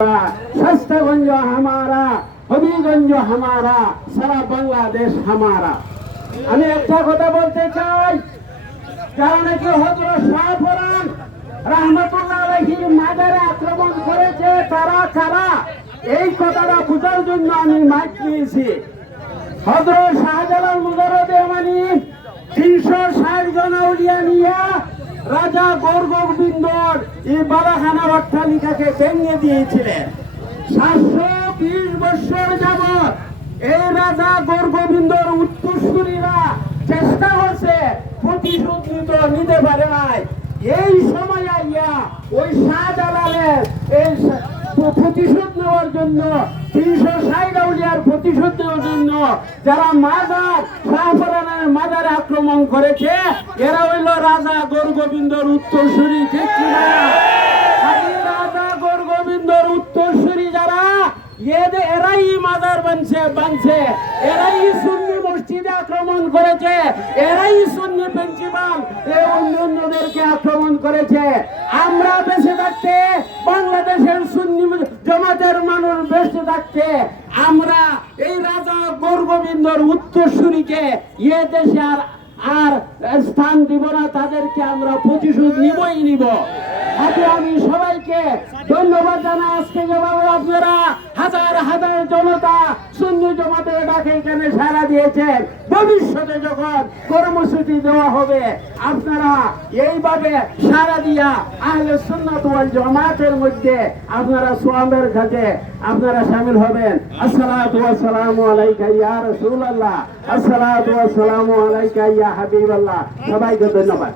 শাস্তাগঞ্জ হামারা, হবিগঞ্জ হামারা, সারা বাংলাদেশ হামারা। আমি একটা কথা বলতে চাই, যারা নাকি হযরত শাহপরান রাহমাতুল্লাহ আলাইহির মাজারে আক্রমণ করেছে তারা কারা, এই কথাটা বোঝার জন্য আমি মাইক নিয়েছি। হযরত শাহজালাল মুজাররদ ইয়ামানি ৩৬০ জন আউলিয়া নিয়া রাজা গৌরগোবিন্দর এই বালাখানা অট্টালিকাকে ভেঙে দিয়েছিলেন। ৭২০ বছর যাবৎ এই রাজা গৌরগোবিন্দর উত্তরসূরিরা চেষ্টা করছে, প্রতিশোধ নিতে পারে নাই। এই সময় আইয়া ওই শাহজালালের এই প্রতিশোধ নেওয়ার জন্য ৩৬০ আউলিয়ার প্রতিশোধ নেওয়ার জন্য যারা মাজার শাহপরানের মাজারে আক্রমণ করেছে এরা হইল রাজা গৌরগোবিন্দর উত্তরসূরি। ঠিক কিনা? রাজা গৌরগোবিন্দর উত্তরসূরি যারা এরাই মাজার বানছে, এরাই সুন্নি মসজিদে আক্রমণ করেছে, এরাই সুন্নি প্রিন্সিপাল অন্যদেরকে আক্রমণ করেছে। আমরা বেঁচে থাকতে, বাংলাদেশের সুন্নি জামাতের মানুষ বেঁচে থাকতে আমরা এই রাজা গৌরগোবিন্দর উত্তরসূরিকে এ দেশে আর স্থান দিব না, তাদেরকে আমরা প্রতিশোধ নিবই নিব। আমি সবাইকে ধন্যবাদ জানাই। আজকে যেভাবে আপনারা হাজার হাজার জনতা সুন্নি জামাতের ডাকে এখানে সাড়া দিয়েছেন, ভবিষ্যতে যখন কর্মসূচি দেওয়া হবে আপনারা এইভাবে সাড়া দিয়া আহলে সুন্নাত ওয়াল জামাতের মধ্যে আপনারা সোয়াবের কাজে আপনারা শামিল হবেন। আসসালাতু ওয়াসসালামু আলাইকা ইয়া রাসূলুল্লাহ, আসসালাতু ওয়াসসালামু আলাইকা ইয়া হাবিবাল্লাহ। সবাইকে ধন্যবাদ।